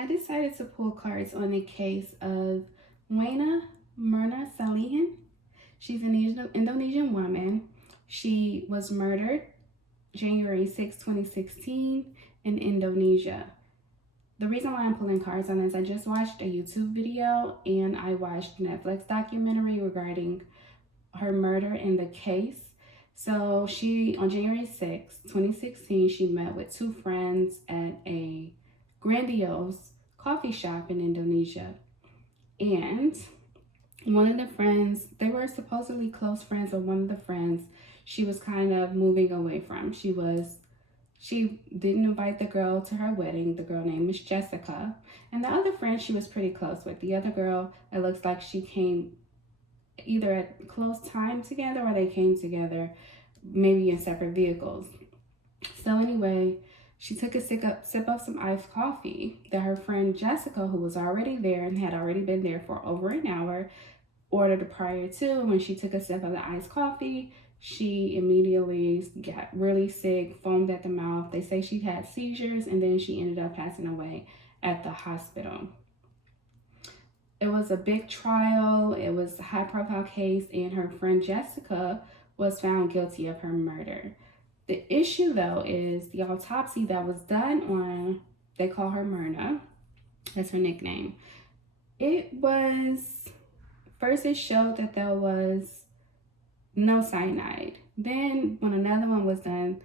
I decided to pull cards on the case of Mirna Salihin. She's an Indonesian woman. She was murdered January 6, 2016 in Indonesia. The reason why I'm pulling cards on this, I just watched a YouTube video and I watched a Netflix documentary regarding her murder and the case. So on January 6, 2016, she met with two friends at a grandiose coffee shop in Indonesia. And one of the friends, they were supposedly close friends, but one of the friends she was kind of moving away from. She didn't invite the girl to her wedding. The girl name is Jessica. And the other friend she was pretty close with. The other girl, it looks like she came either at close time together or they came together maybe in separate vehicles. So anyway, she took a sip of some iced coffee that her friend Jessica, who was already there and had already been there for over an hour, ordered prior to. When she took a sip of the iced coffee, she immediately got really sick, foamed at the mouth. They say she had seizures, and then she ended up passing away at the hospital. It was a big trial. It was a high-profile case, and her friend Jessica was found guilty of her murder. The issue, though, is the autopsy that was done on, they call her Mirna, that's her nickname. It showed that there was no cyanide. Then when another one was done,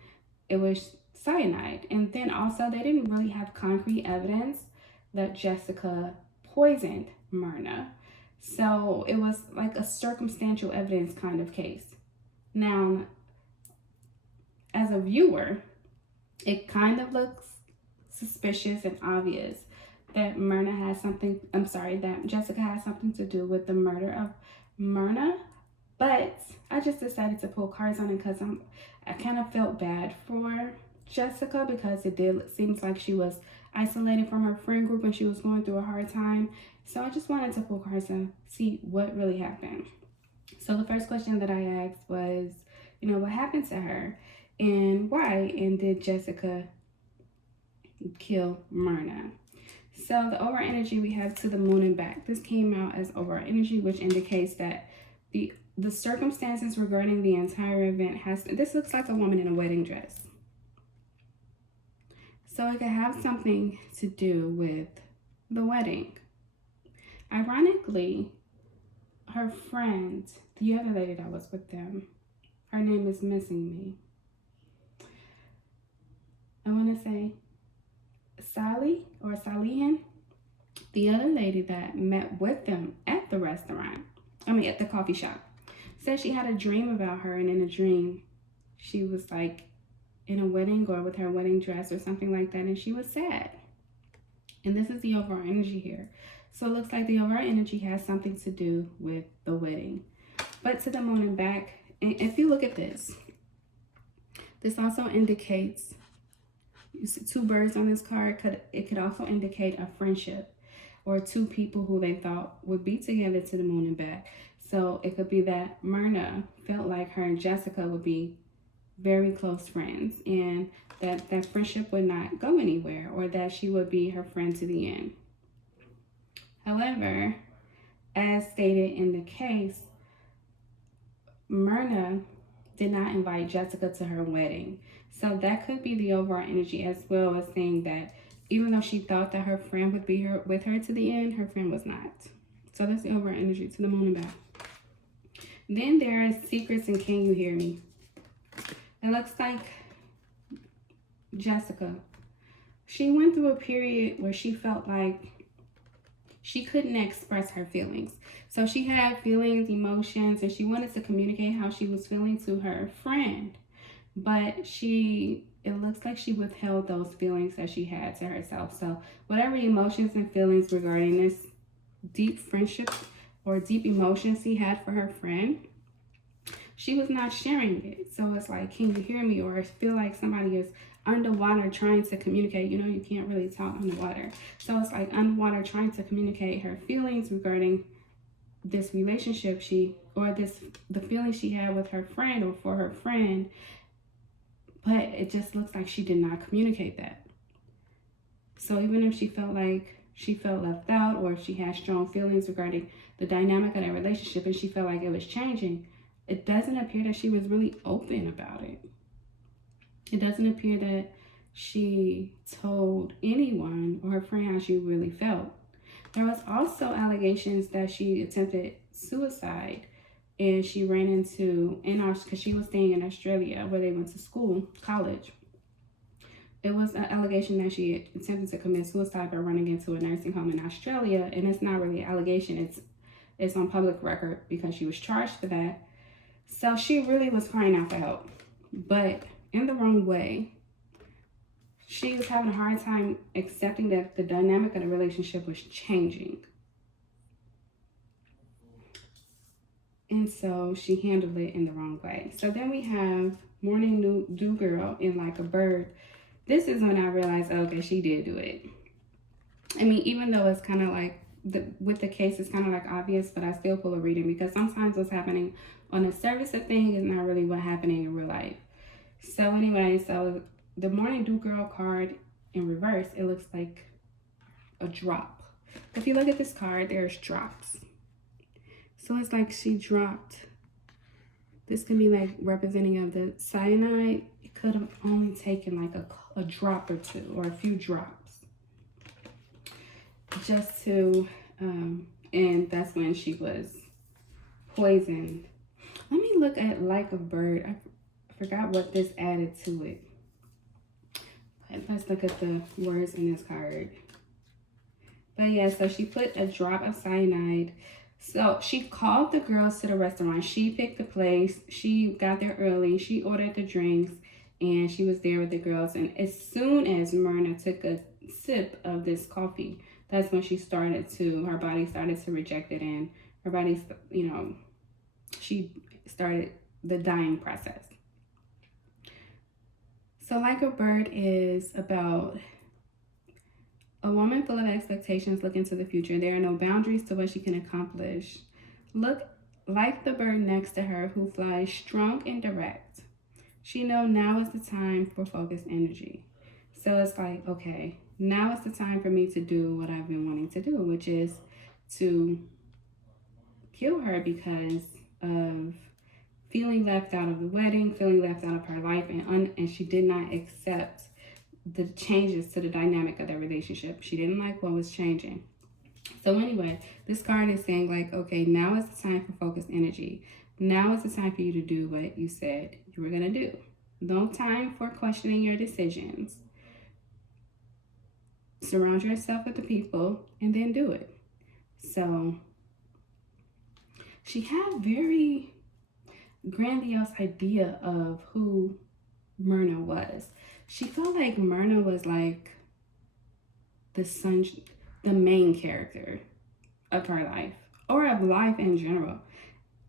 it was cyanide. And then also they didn't really have concrete evidence that Jessica poisoned Mirna. So it was like a circumstantial evidence kind of case. Now, as a viewer, it kind of looks suspicious and obvious that that Jessica has something to do with the murder of Mirna. But I just decided to pull cards on it because I kind of felt bad for Jessica, because seems like she was isolated from her friend group and she was going through a hard time. So I just wanted to pull cards and see what really happened. So the first question that I asked was, what happened to her and why? And did Jessica kill Mirna? So the overall energy we have to the moon and back. This came out as overall energy, which indicates that the circumstances regarding the entire event this looks like a woman in a wedding dress. So it could have something to do with the wedding. Ironically, her friend, the other lady that was with them, her name is missing me. I want to say Salihin, the other lady that met with them at the at the coffee shop, said she had a dream about her, and in a dream, she was like in a wedding or with her wedding dress or something like that, and she was sad. And this is the overall energy here. So it looks like the overall energy has something to do with the wedding. But to the moon and back, and if you look at this also indicates, you see two birds on this card. It could also indicate a friendship or two people who they thought would be together to the moon and back. So it could be that Mirna felt like her and Jessica would be very close friends, and that friendship would not go anywhere, or that she would be her friend to the end. However, as stated in the case, Mirna did not invite Jessica to her wedding. So that could be the overall energy, as well as saying that even though she thought that her friend would be with her to the end, her friend was not. So that's the overall energy to the moon and back. Then there is secrets and can you hear me? It looks like Jessica, she went through a period where she felt like she couldn't express her feelings. So she had feelings, emotions, and she wanted to communicate how she was feeling to her friend. But it looks like she withheld those feelings that she had to herself. So whatever emotions and feelings regarding this deep friendship or deep emotions he had for her friend, she was not sharing it. So it's like, can you hear me? Or I feel like somebody is underwater trying to communicate. You can't really talk underwater. So it's like underwater trying to communicate her feelings regarding this relationship the feelings she had with her friend or for her friend. But it just looks like she did not communicate that. So even if she felt like she felt left out or if she had strong feelings regarding the dynamic of their relationship and she felt like it was changing, it doesn't appear that she was really open about it. It doesn't appear that she told anyone or her friend how she really felt. There was also allegations that she attempted suicide and she ran into, because she was staying in Australia where they went to school, college. It was an allegation that she attempted to commit suicide by running into a nursing home in Australia, and it's not really an allegation. It's on public record because she was charged for that. So she really was crying out for help, but in the wrong way. She was having a hard time accepting that the dynamic of the relationship was changing. And so she handled it in the wrong way. So then we have Morning Dew Girl in Like a Bird. This is when I realized, okay, she did do it. I mean, even though it's kind of like, with the case, it's kind of like obvious, but I still pull a reading because sometimes what's happening on the surface of things is not really what's happening in real life. So anyway, so the Morning Dew Girl card in reverse, it looks like a drop. If you look at this card, there's drops. So it's like she dropped. This could be like representing of the cyanide. It could have only taken like a drop or two or a few drops. Just to, and that's when she was poisoned. Let me look at Like a Bird. I forgot what this added to it. Let's look at the words in this card. But yeah, so she put a drop of cyanide. So she called the girls to the restaurant. She picked the place. She got there early. She ordered the drinks and she was there with the girls. And as soon as Mirna took a sip of this coffee, that's when her body started to reject it. And her body, she started the dying process. So Like a Bird is about a woman full of expectations looking to the future. There are no boundaries to what she can accomplish. Look like the bird next to her who flies strong and direct. She knows now is the time for focused energy. So it's like, okay, now is the time for me to do what I've been wanting to do, which is to kill her because of feeling left out of the wedding, feeling left out of her life, and she did not accept the changes to the dynamic of their relationship. She didn't like what was changing. So anyway, this card is saying like, okay, now is the time for focused energy. Now is the time for you to do what you said you were going to do. No time for questioning your decisions. Surround yourself with the people and then do it. So she had very grandiose idea of who Mirna was. She felt like Mirna was like the main character of her life or of life in general.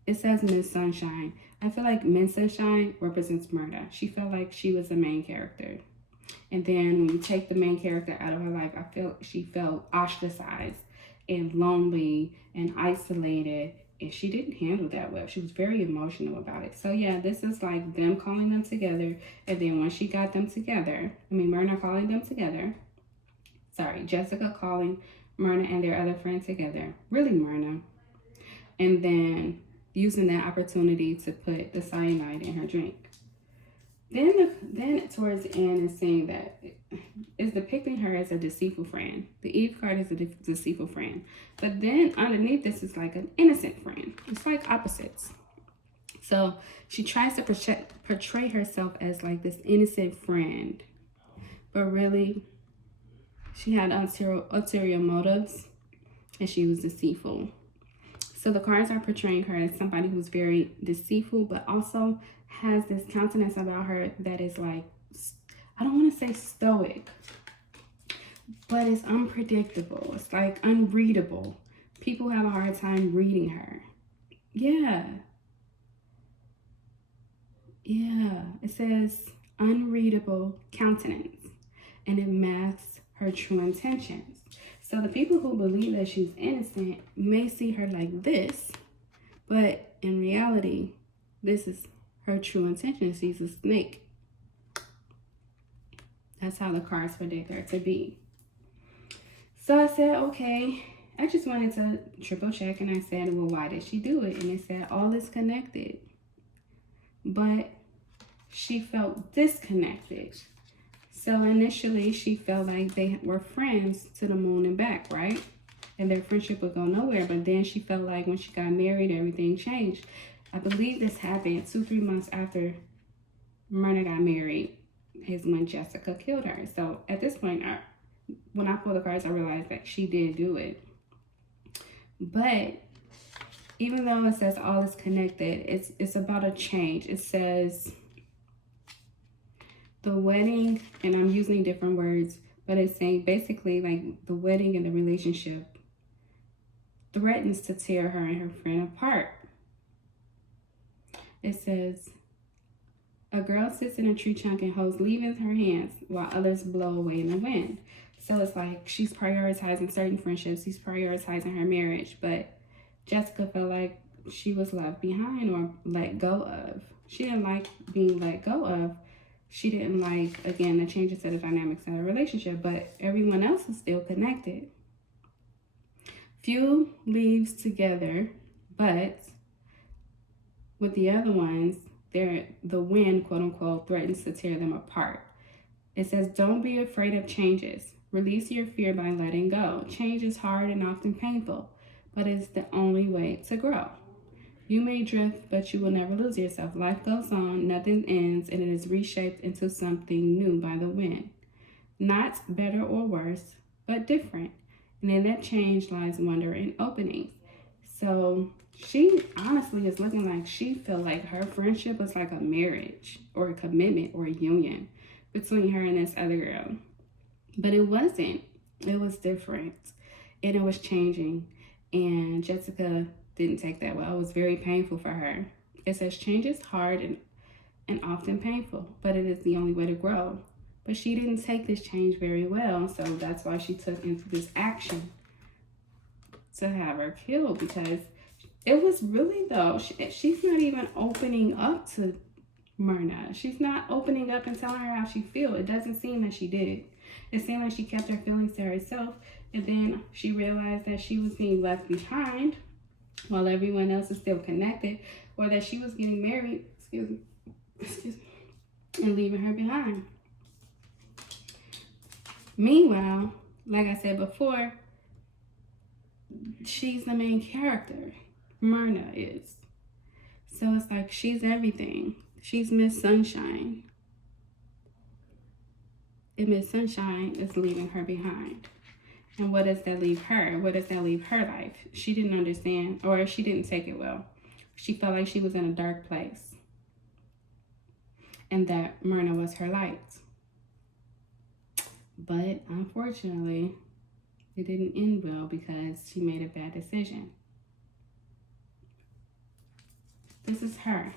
It says Miss Sunshine. I feel like Miss Sunshine represents Mirna. She felt like she was the main character. And then when you take the main character out of her life, I feel she felt ostracized and lonely and isolated. And she didn't handle that well. She was very emotional about it. So yeah, this is like them calling them together. And then once she got them together, Mirna calling them together. Jessica calling Mirna and their other friend together. Really Mirna. And then using that opportunity to put the cyanide in her drink. Then towards the end is saying that it's depicting her as a deceitful friend. The Eve card is a deceitful friend. But then underneath this is like an innocent friend. It's like opposites. So she tries to portray herself as like this innocent friend. But really, she had ulterior motives and she was deceitful. So the cards are portraying her as somebody who's very deceitful, but also has this countenance about her that is like, I don't want to say stoic, but it's unpredictable. It's like unreadable. People have a hard time reading her. Yeah. It says unreadable countenance, and it masks her true intentions. So the people who believe that she's innocent may see her like this, but in reality, this is her true intention. She's a snake. That's how the cards predict her to be. So I said, okay. I just wanted to triple check, and I said, well, why did she do it? And it said, all is connected. But she felt disconnected. So initially, she felt like they were friends to the moon and back, right? And their friendship would go nowhere. But then she felt like when she got married, everything changed. I believe this happened 2-3 months after Mirna got married is when Jessica killed her. So at this point, when I pulled the cards, I realized that she did do it. But even though it says all is connected, it's about a change. It says the wedding, and I'm using different words, but it's saying basically like the wedding and the relationship threatens to tear her and her friend apart. It says, a girl sits in a tree trunk and holds leaves in her hands while others blow away in the wind. So it's like she's prioritizing certain friendships. She's prioritizing her marriage. But Jessica felt like she was left behind or let go of. She didn't like being let go of. She didn't like, again, the changes to the dynamics of the relationship. But everyone else is still connected. Few leaves together, but with the other ones, the wind, quote unquote, threatens to tear them apart. It says, don't be afraid of changes. Release your fear by letting go. Change is hard and often painful, but it's the only way to grow. You may drift, but you will never lose yourself. Life goes on, nothing ends, and it is reshaped into something new by the wind. Not better or worse, but different. And in that change lies wonder and openings. So she honestly is looking like she felt like her friendship was like a marriage or a commitment or a union between her and this other girl. But it wasn't. It was different. And it was changing. And Jessica didn't take that well. It was very painful for her. It says change is hard and often painful, but it is the only way to grow. But she didn't take this change very well. So that's why she took into this action to have her killed, because it was really, though, she's not even opening up to Mirna. She's not opening up and telling her how she feels. It doesn't seem that she did. It seemed like she kept her feelings to herself, and then she realized that she was being left behind while everyone else is still connected, or that she was getting married, excuse me, and leaving her behind. Meanwhile, like I said before, she's the main character. Mirna is. So it's like she's everything. She's Miss Sunshine. And Miss Sunshine is leaving her behind. And what does that leave her? What does that leave her life? She didn't understand, or she didn't take it well. She felt like she was in a dark place. And that Mirna was her light. But unfortunately, it didn't end well because she made a bad decision. This is her.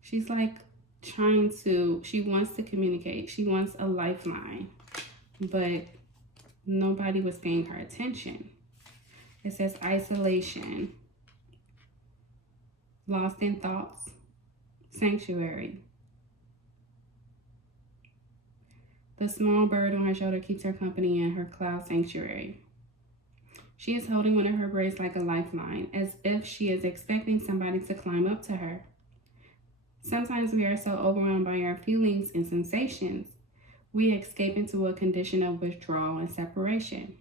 She's like she wants to communicate. She wants a lifeline, but nobody was paying her attention. It says isolation, lost in thoughts, sanctuary. The small bird on her shoulder keeps her company in her cloud sanctuary. She is holding one of her braids like a lifeline, as if she is expecting somebody to climb up to her. Sometimes we are so overwhelmed by our feelings and sensations, we escape into a condition of withdrawal and separation.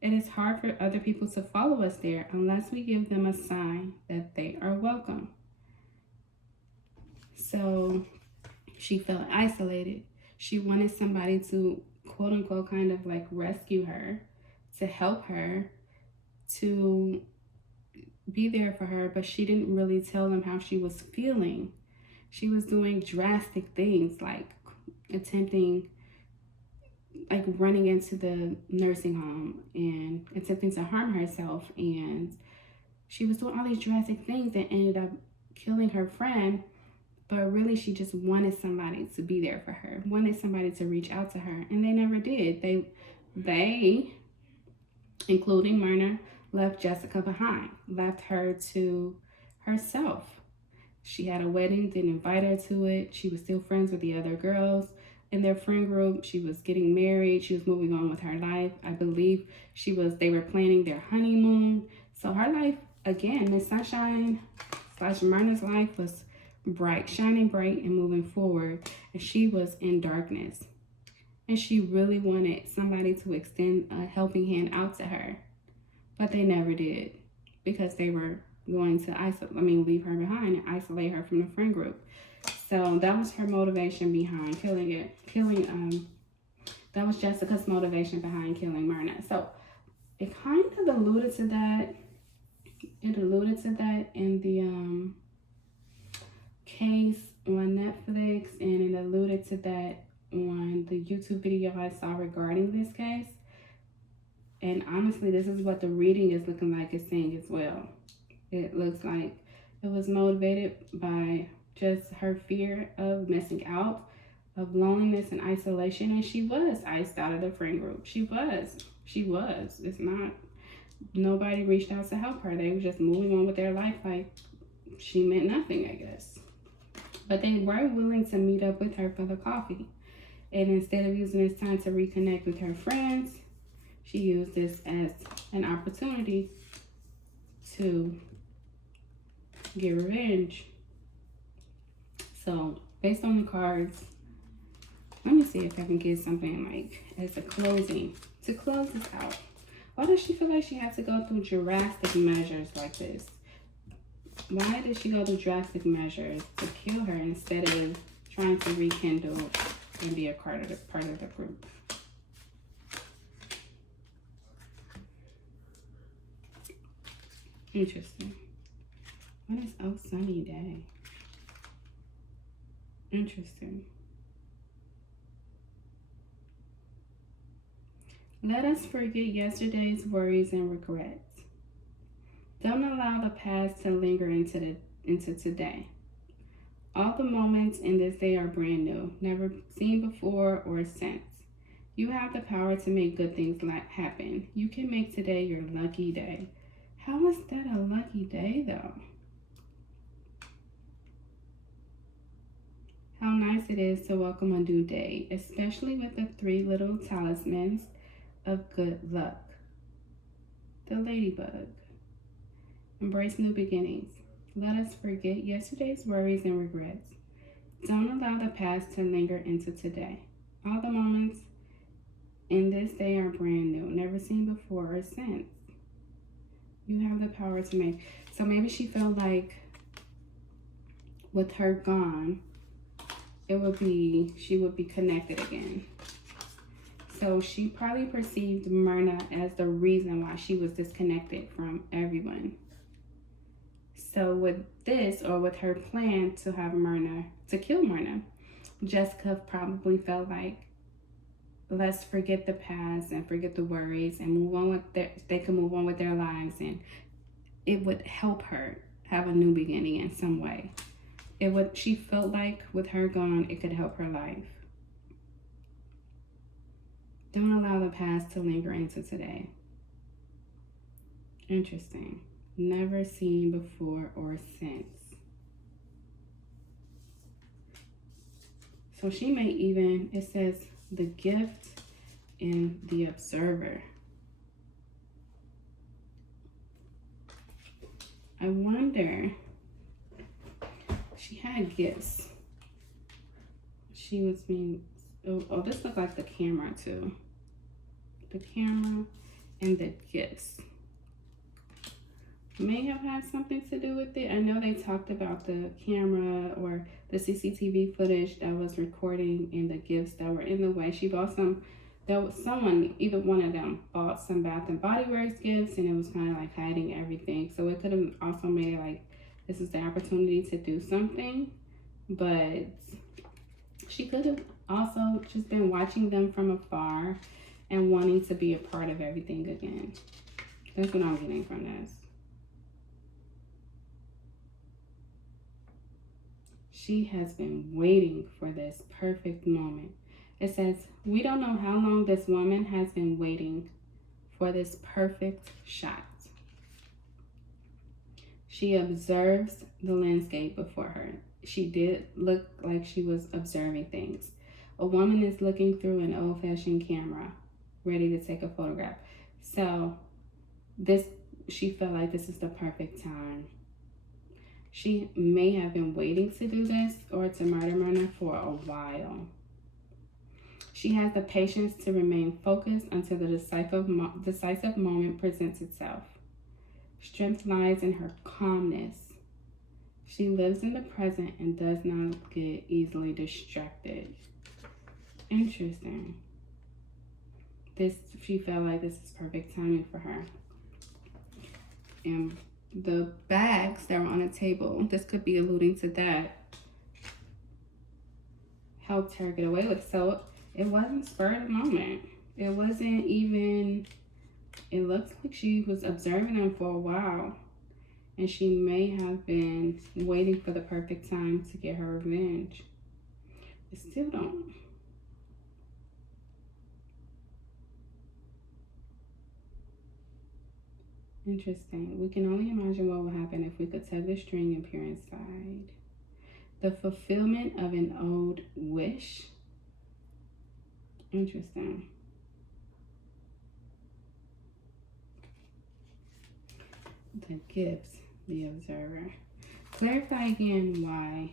It is hard for other people to follow us there unless we give them a sign that they are welcome. So she felt isolated. She wanted somebody to, quote unquote, kind of like rescue her, to help her, to be there for her, but she didn't really tell them how she was feeling. She was doing drastic things like attempting, like running into the nursing home and attempting to harm herself. And she was doing all these drastic things that ended up killing her friend. But really, she just wanted somebody to be there for her, wanted somebody to reach out to her. And they never did. They, including Mirna, left Jessica behind, left her to herself. She had a wedding, didn't invite her to it. She was still friends with the other girls. in their friend group. She was getting married. She was moving on with her life. I believe they were planning their honeymoon. So her life, again, Miss Sunshine / Myrna's life was bright, shining bright and moving forward. And she was in darkness. And she really wanted somebody to extend a helping hand out to her. But they never did, because they were going to leave her behind and isolate her from the friend group. So that was her motivation behind that was Jessica's motivation behind killing Mirna. So it kind of alluded to that. It alluded to that in the case on Netflix, and it alluded to that on the YouTube video I saw regarding this case. And honestly, this is what the reading is looking like it's saying as well. It looks like it was motivated by just her fear of missing out, of loneliness and isolation. And she was iced out of the friend group. She was. It's not, nobody reached out to help her. They were just moving on with their life like she meant nothing, I guess. But they were willing to meet up with her for the coffee. And instead of using this time to reconnect with her friends, she used this as an opportunity to get revenge. So, based on the cards, let me see if I can get something like as a closing. To close this out, why does she feel like she has to go through drastic measures like this? Why did she go through drastic measures to kill her instead of trying to rekindle and be a part of the group? Interesting. What is oh sunny day? Interesting. Let us forget yesterday's worries and regrets. Don't allow the past to linger into today. All the moments in this day are brand new, never seen before or since. You have the power to make good things happen. You can make today your lucky day. How is that a lucky day, though? How nice it is to welcome a new day, especially with the 3 little talismans of good luck. The ladybug. Embrace new beginnings. Let us forget yesterday's worries and regrets. Don't allow the past to linger into today. All the moments in this day are brand new, never seen before or since. You have the power to make. So maybe she felt like with her gone, she would be connected again. So she probably perceived Mirna as the reason why she was disconnected from everyone. So with this, or with her plan to kill Mirna, Jessica probably felt like, let's forget the past and forget the worries and move on they can move on with their lives, and it would help her have a new beginning in some way. She felt like with her gone, it could help her life. Don't allow the past to linger into today. Interesting. Never seen before or since. So she may even, it says the gift and the observer. I wonder, she had gifts. She was being, oh, this looked like the camera too. The camera and the gifts may have had something to do with it. I know they talked about the camera or the CCTV footage that was recording and the gifts that were in the way. She bought either one of them bought some Bath and Body Works gifts, and it was kind of like hiding everything. So it could have also made it like, this is the opportunity to do something, but she could have also just been watching them from afar and wanting to be a part of everything again. That's what I'm getting from this. She has been waiting for this perfect moment. It says, we don't know how long this woman has been waiting for this perfect shot. She observes the landscape before her. She did look like she was observing things. A woman is looking through an old-fashioned camera, ready to take a photograph. So this, she felt like this is the perfect time. She may have been waiting to do this or to murder Mirna for a while. She has the patience to remain focused until the decisive moment presents itself. Strength lies in her calmness. She lives in the present and does not get easily distracted. Interesting. She felt like this is perfect timing for her. And the bags that were on the table, this could be alluding to that, helped her get away with it. So it wasn't spur of the moment. It wasn't even, it looks like she was observing him for a while. And she may have been waiting for the perfect time to get her revenge. I still don't. Interesting. We can only imagine what will happen if we could tug the string and peer inside. The fulfillment of an old wish. Interesting. The gifts, the observer. Clarify again why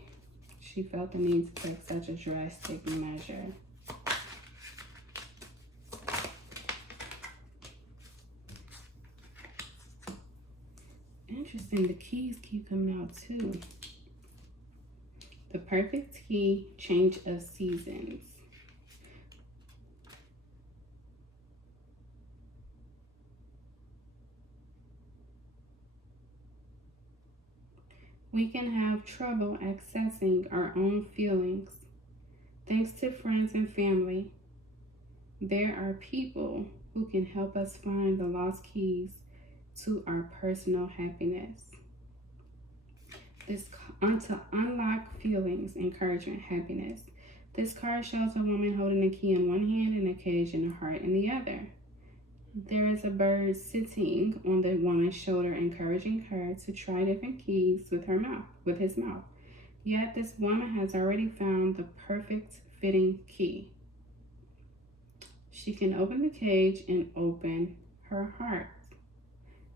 she felt the need to take such a drastic measure. Interesting, the keys keep coming out too. The perfect key, change of seasons. We can have trouble accessing our own feelings. Thanks to friends and family, there are people who can help us find the lost keys to our personal happiness. To unlock feelings, encouragement, happiness. This card shows a woman holding a key in one hand and a cage and a heart in the other. There is a bird sitting on the woman's shoulder, encouraging her to try different keys with his mouth. Yet this woman has already found the perfect fitting key. She can open the cage and open her heart.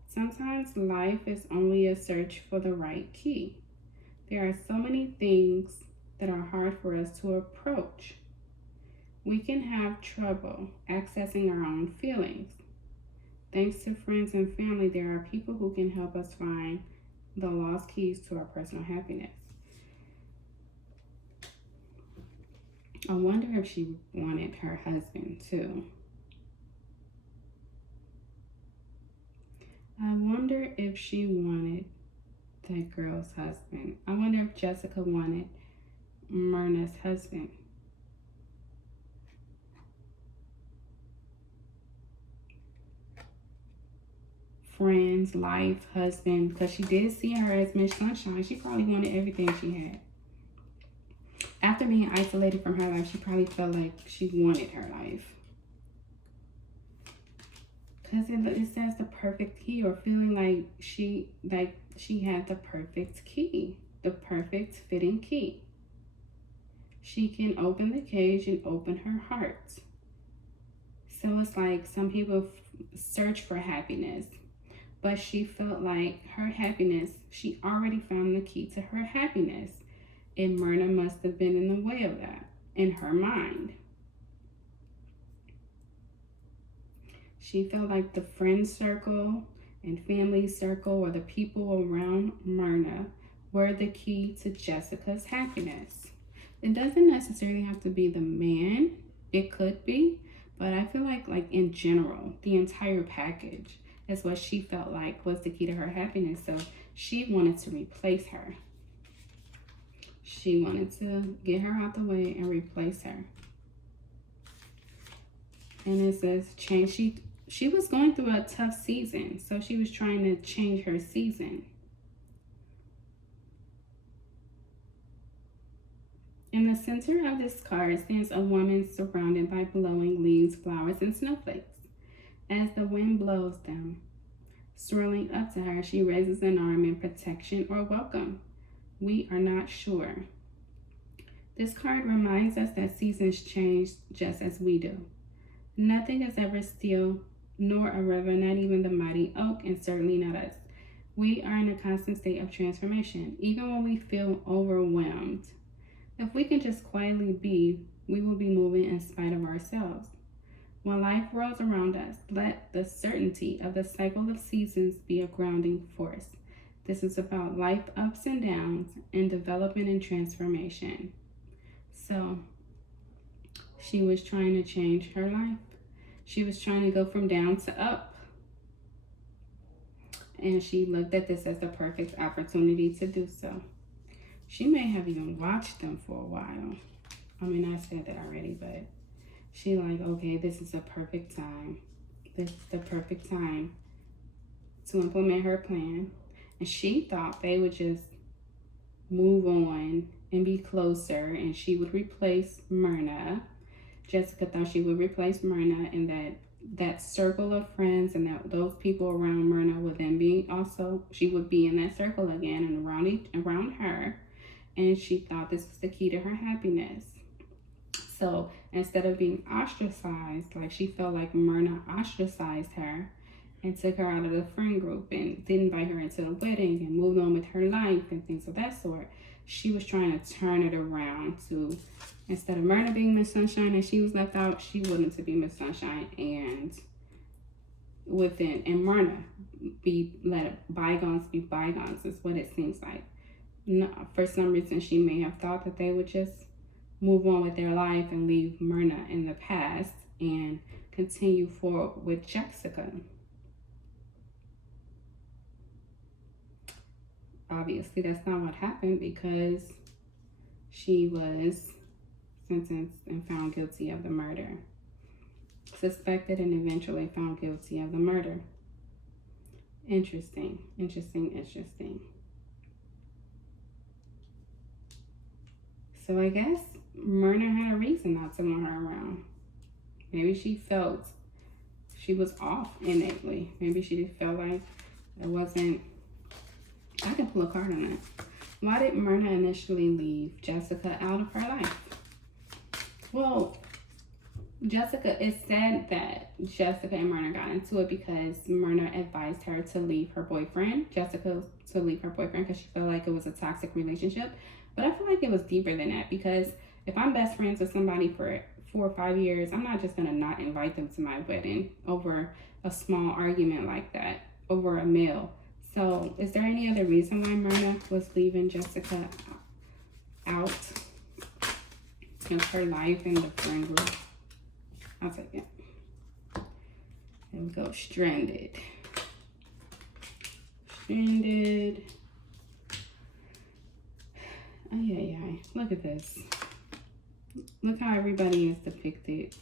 Sometimes life is only a search for the right key. There are so many things that are hard for us to approach. We can have trouble accessing our own feelings. Thanks to friends and family, there are people who can help us find the lost keys to our personal happiness. I wonder if she wanted her husband too. I wonder if she wanted that girl's husband. I wonder if Jessica wanted Mirna's husband. Friends, life, husband, because she did see her as Miss Sunshine. She probably wanted everything she had. After being isolated from her life, she probably felt like she wanted her life. Because it says the perfect key, or feeling like she had the perfect key, the perfect fitting key. She can open the cage and open her heart. So it's like some people search for happiness, but she felt like her happiness, she already found the key to her happiness. And Mirna must have been in the way of that in her mind. She felt like the friend circle and family circle, or the people around Mirna, were the key to Jessica's happiness. It doesn't necessarily have to be the man. It could be, but I feel like in general, the entire package is what she felt like was the key to her happiness. So she wanted to replace her. She wanted to get her out the way and replace her. And it says change. She was going through a tough season, so she was trying to change her season. In the center of this card stands a woman surrounded by blowing leaves, flowers, and snowflakes. As the wind blows them, swirling up to her, she raises an arm in protection or welcome. We are not sure. This card reminds us that seasons change just as we do. Nothing is ever still, nor a river, not even the mighty oak, and certainly not us. We are in a constant state of transformation, even when we feel overwhelmed. If we can just quietly be, we will be moving in spite of ourselves. When life rolls around us, let the certainty of the cycle of seasons be a grounding force. This is about life ups and downs and development and transformation. So, she was trying to change her life. She was trying to go from down to up. And she looked at this as the perfect opportunity to do so. She may have even watched them for a while. I mean, I said that already, but she like, okay, this is the perfect time. This is the perfect time to implement her plan. And she thought they would just move on and be closer, and she would replace Mirna. Jessica thought she would replace Mirna, and that circle of friends and that those people around Mirna would then be also, she would be in that circle again and around her. And she thought this was the key to her happiness. So instead of being ostracized, like she felt like Mirna ostracized her and took her out of the friend group and didn't invite her into the wedding and moved on with her life and things of that sort, she was trying to turn it around to, instead of Mirna being Miss Sunshine and she was left out, she wanted to be Miss Sunshine and Mirna let bygones be bygones is what it seems like. No, for some reason, she may have thought that they would just move on with their life and leave Mirna in the past and continue forward with Jessica. Obviously, that's not what happened because she was sentenced and found guilty of the murder. Suspected and eventually found guilty of the murder. Interesting. So I guess Mirna had a reason not to want her around. Maybe she felt she was off innately. Maybe she felt like it wasn't. I can pull a card on that. Why did Mirna initially leave Jessica out of her life? Well, it said that Jessica and Mirna got into it because Mirna advised her to leave her boyfriend, Jessica to leave her boyfriend because she felt like it was a toxic relationship. But I feel like it was deeper than that because if I'm best friends with somebody for 4 or 5 years, I'm not just going to not invite them to my wedding over a small argument like that, over a meal. So is there any other reason why Mirna was leaving Jessica out of her life in the friend group? I'll take it. There we go. Stranded. Ay. Look at this. Look how everybody is depicted.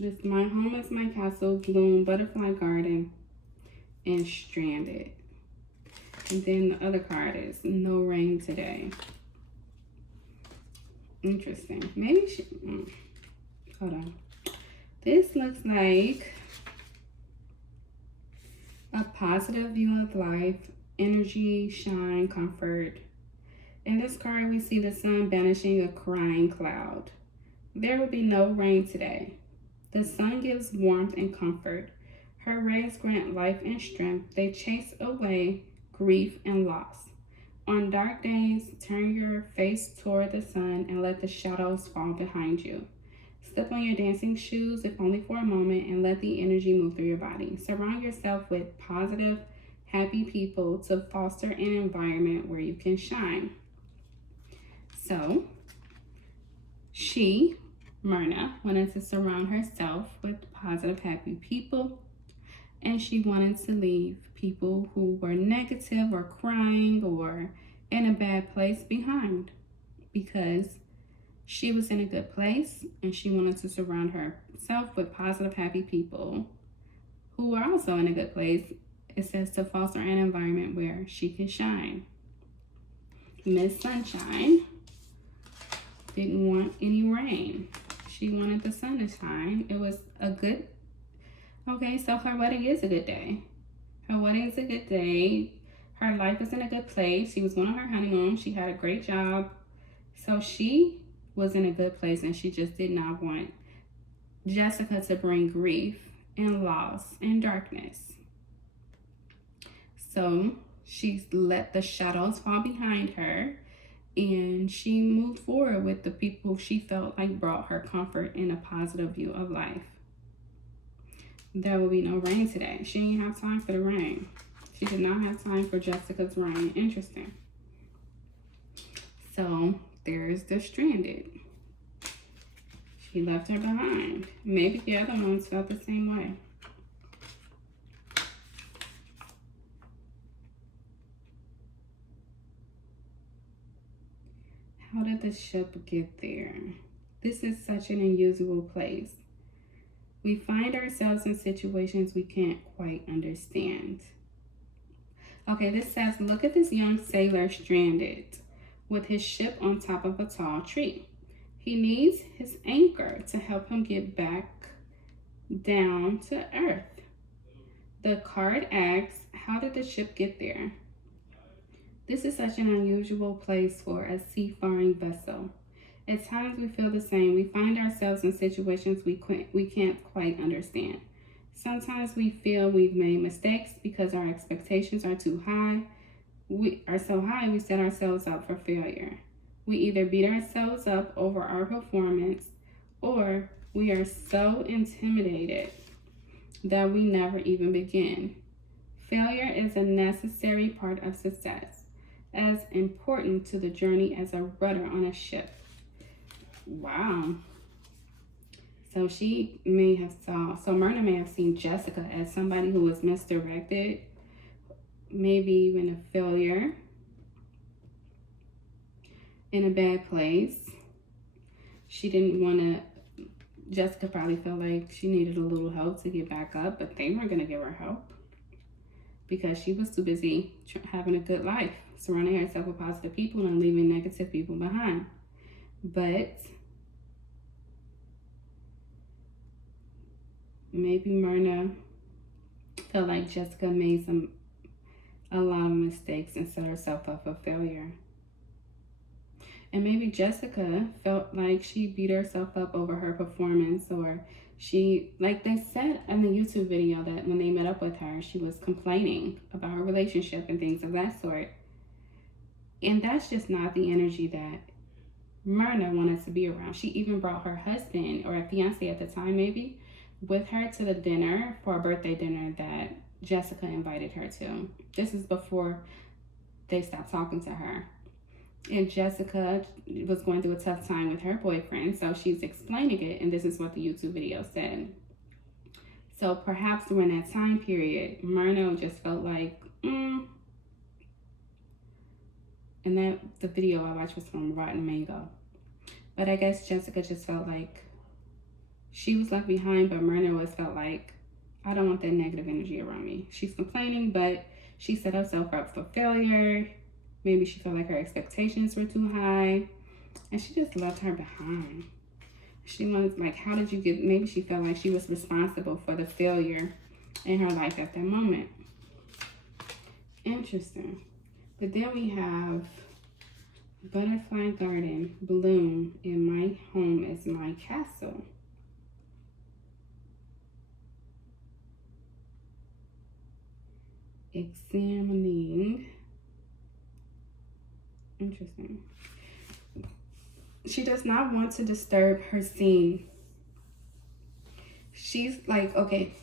This my home is my castle, bloom, butterfly garden, and stranded. And then the other card is no rain today. Interesting. Maybe she, hold on. This looks like a positive view of life, energy, shine, comfort. In this card, we see the sun banishing a crying cloud. There will be no rain today. The sun gives warmth and comfort. Her rays grant life and strength. They chase away grief and loss. On dark days, turn your face toward the sun and let the shadows fall behind you. Step on your dancing shoes, if only for a moment, and let the energy move through your body. Surround yourself with positive, happy people to foster an environment where you can shine. So, Mirna, wanted to surround herself with positive, happy people, and she wanted to leave people who were negative or crying or in a bad place behind because she was in a good place and she wanted to surround herself with positive, happy people who were also in a good place. It says to foster an environment where she can shine. Miss Sunshine didn't want any rain. She wanted the sun to shine. It was a good, okay, so her wedding is a good day. Her wedding is a good day. Her life was in a good place. She was going on her honeymoon. She had a great job. So she was in a good place, and she just did not want Jessica to bring grief and loss and darkness. So she let the shadows fall behind her, and she moved forward with the people she felt like brought her comfort and a positive view of life. There will be no rain today. She didn't have time for the rain. She did not have time for Jessica's rain. Interesting. So there's the stranded. She left her behind. Maybe the other ones felt the same way. How did the ship get there? This is such an unusual place. We find ourselves in situations we can't quite understand. Okay, this says, look at this young sailor stranded with his ship on top of a tall tree. He needs his anchor to help him get back down to earth. The card asks, how did the ship get there? This is such an unusual place for a seafaring vessel. At times we feel the same. We find ourselves in situations we can't quite understand. Sometimes we feel we've made mistakes because our expectations are too high. We are so high we set ourselves up for failure. We either beat ourselves up over our performance, or we are so intimidated that we never even begin. Failure is a necessary part of success, as important to the journey as a rudder on a ship. Wow. So Mirna may have seen Jessica as somebody who was misdirected, maybe even a failure, in a bad place. She didn't want to, Jessica probably felt like she needed a little help to get back up, but they weren't going to give her help because she was too busy having a good life, surrounding herself with positive people and leaving negative people behind. But maybe Mirna felt like Jessica made a lot of mistakes and set herself up for failure. And maybe Jessica felt like she beat herself up over her performance, or she, like they said in the YouTube video, that when they met up with her, she was complaining about her relationship and things of that sort. And that's just not the energy that Mirna wanted to be around. She even brought her husband, or a fiance at the time maybe, with her to the dinner, for a birthday dinner that Jessica invited her to. This is before they stopped talking to her. And Jessica was going through a tough time with her boyfriend, so she's explaining it, and this is what the YouTube video said. So perhaps during that time period, Mirna just felt like, and that the video I watched was from Rotten Mango. But I guess Jessica just felt like she was left behind, but Mirna always felt like, I don't want that negative energy around me. She's complaining, but she set herself up for failure. Maybe she felt like her expectations were too high, and she just left her behind. She was like, how did you get, maybe she felt like she was responsible for the failure in her life at that moment. Interesting. But then we have Butterfly Garden, Bloom, and My Home is My Castle. Examining. Interesting. She does not want to disturb her scene. She's like, okay,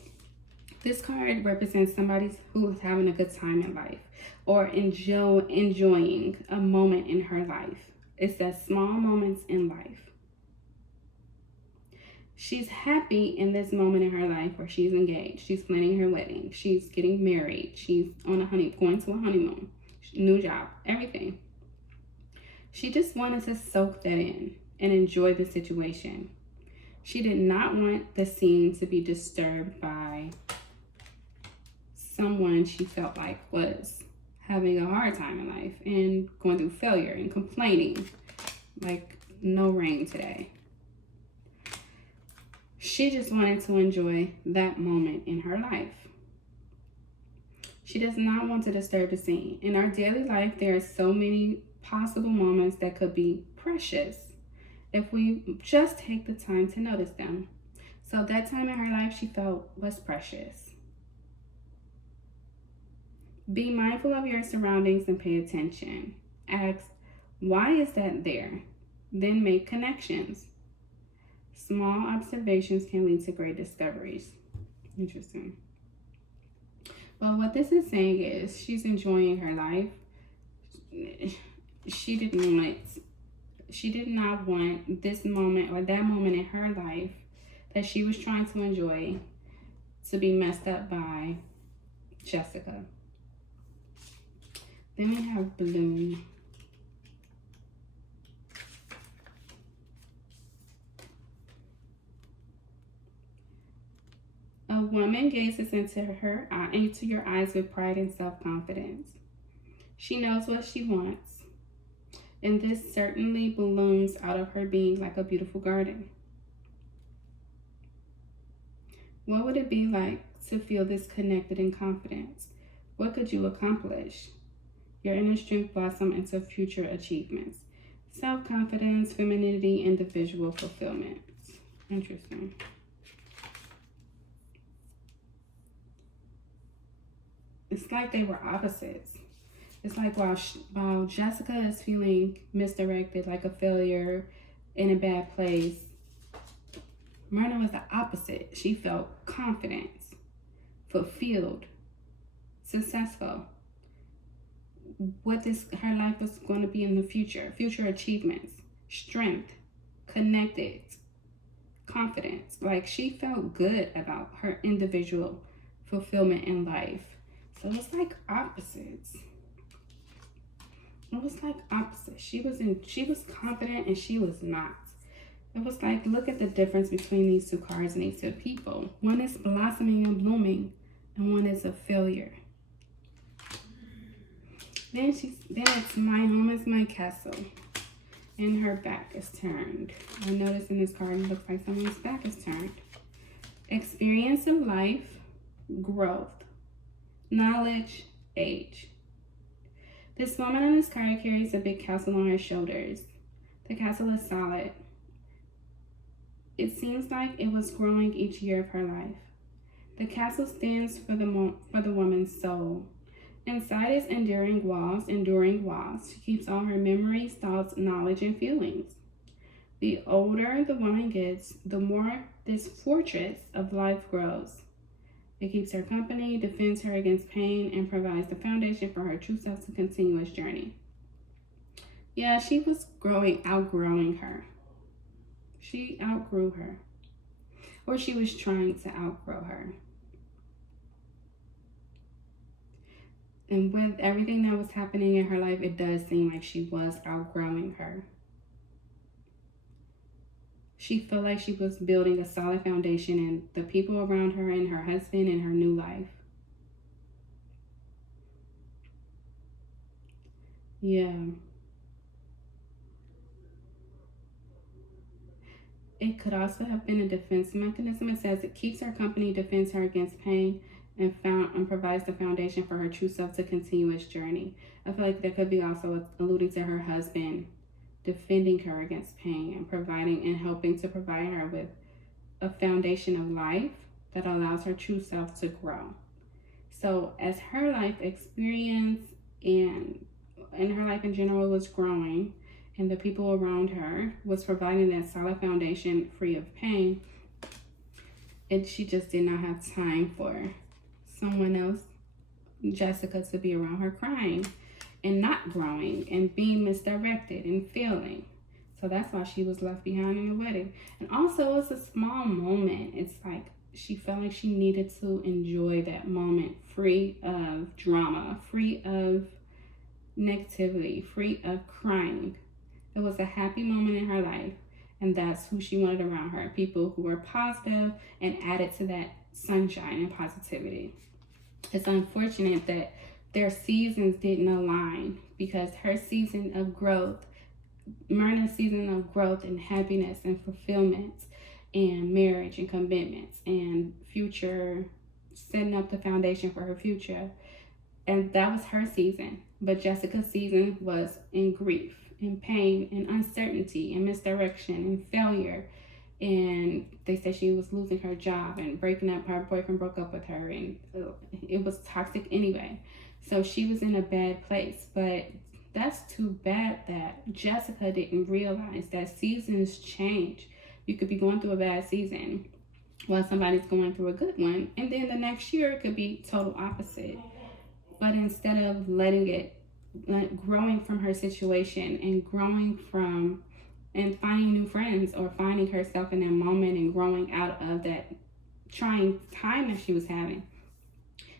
this card represents somebody who's having a good time in life, or enjoying a moment in her life. It says small moments in life. She's happy in this moment in her life where she's engaged. She's planning her wedding. She's getting married. She's on going to a honeymoon, new job, everything. She just wanted to soak that in and enjoy the situation. She did not want the scene to be disturbed by someone she felt like was having a hard time in life and going through failure and complaining, like no rain today. She just wanted to enjoy that moment in her life. She does not want to disturb the scene. In our daily life, there are so many possible moments that could be precious if we just take the time to notice them. So that time in her life she felt was precious. Be mindful of your surroundings and pay attention. Ask, why is that there? Then make connections. Small observations can lead to great discoveries. Interesting. But what this is saying is she's enjoying her life. She did not want this moment or that moment in her life that she was trying to enjoy to be messed up by Jessica. Then we have Bloom. A woman gazes into your eyes with pride and self-confidence. She knows what she wants, and this certainly blooms out of her being like a beautiful garden. What would it be like to feel this connected and confidence? What could you accomplish? Your inner strength blossom into future achievements. Self-confidence, femininity, individual fulfillment. Interesting. It's like they were opposites. It's like while Jessica is feeling misdirected, like a failure in a bad place, Mirna was the opposite. She felt confident, fulfilled, successful. What her life was going to be in the future achievements, strength, connected, confidence. Like she felt good about her individual fulfillment in life. So it's like opposites. It was like opposite. She was confident and she was not. It was like, look at the difference between these two cards and these two people. One is blossoming and blooming, and one is a failure. Then it's my home is my castle, and her back is turned. I noticed in this card it looks like someone's back is turned. Experience of life, growth, knowledge, age. This woman on this card carries a big castle on her shoulders. The castle is solid. It seems like it was growing each year of her life. The castle stands for the woman's soul. Inside its enduring walls. She keeps all her memories, thoughts, knowledge, and feelings. The older the woman gets, the more this fortress of life grows. It keeps her company, defends her against pain, and provides the foundation for her true self's continuous journey. Yeah, she was outgrowing her. She outgrew her. Or she was trying to outgrow her. And with everything that was happening in her life, it does seem like she was outgrowing her. She felt like she was building a solid foundation in the people around her and her husband and her new life. Yeah. It could also have been a defense mechanism. It says it keeps her company, defends her against pain, and provides the foundation for her true self to continue its journey. I feel like that could be also alluding to her husband defending her against pain and providing and helping to provide her with a foundation of life that allows her true self to grow. So as her life experience and her life in general was growing, and the people around her was providing that solid foundation free of pain, she just did not have time for someone else, Jessica, to be around her crying and not growing and being misdirected and failing. So that's why she was left behind in the wedding. And also, it's a small moment. It's like she felt like she needed to enjoy that moment free of drama, free of negativity, free of crying. It was a happy moment in her life, and that's who she wanted around her. People who were positive and added to that sunshine and positivity. It's unfortunate that their seasons didn't align, because her season of growth, Mirna's season of growth and happiness and fulfillment and marriage and commitments and future, setting up the foundation for her future, And that was her season. But Jessica's season was in grief, in pain, in uncertainty, in misdirection, in failure. And they said she was losing her job and breaking up. Her boyfriend broke up with her, and it was toxic anyway. So she was in a bad place. But that's too bad that Jessica didn't realize that seasons change. You could be going through a bad season while somebody's going through a good one, and then the next year it could be total opposite. But instead of letting it, growing from her situation and growing from and finding new friends, or finding herself in that moment and growing out of that trying time that she was having,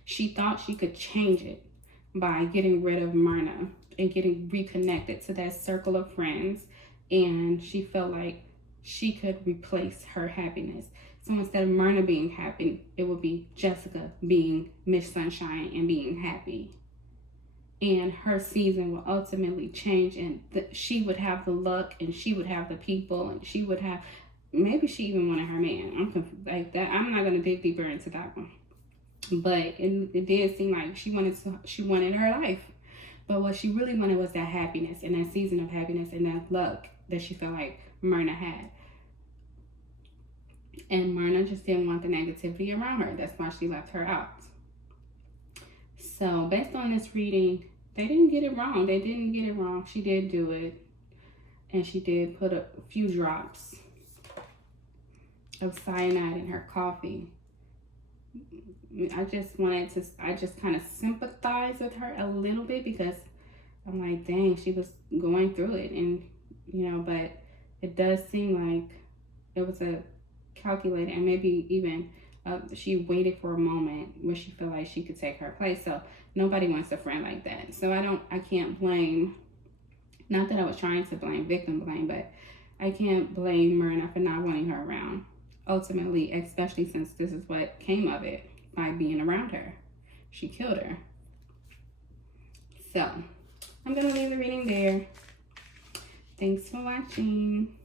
she thought she could change it by getting rid of Mirna and getting reconnected to that circle of friends. And she felt like she could replace her happiness. So instead of Mirna being happy, it would be Jessica being Miss Sunshine and being happy. And her season will ultimately change, and she would have the luck, and she would have the people, and she would have, maybe she even wanted her man. Like that. I'm not gonna dig deeper into that one, but it did seem like she wanted her life. But what she really wanted was that happiness, and that season of happiness, and that luck that she felt like Mirna had. And Mirna just didn't want the negativity around her. That's why she left her out. So based on this reading, they didn't get it wrong. They didn't get it wrong. She did do it. And she did put a few drops of cyanide in her coffee. I just kind of sympathize with her a little bit, because I'm like, dang, she was going through it. And, but it does seem like it was a calculated, and maybe even she waited for a moment where she felt like she could take her place. So nobody wants a friend like that. So I can't blame, not that I was trying to victim blame, but I can't blame Mirna for not wanting her around. Ultimately, especially since this is what came of it by being around her. She killed her. So I'm going to leave the reading there. Thanks for watching.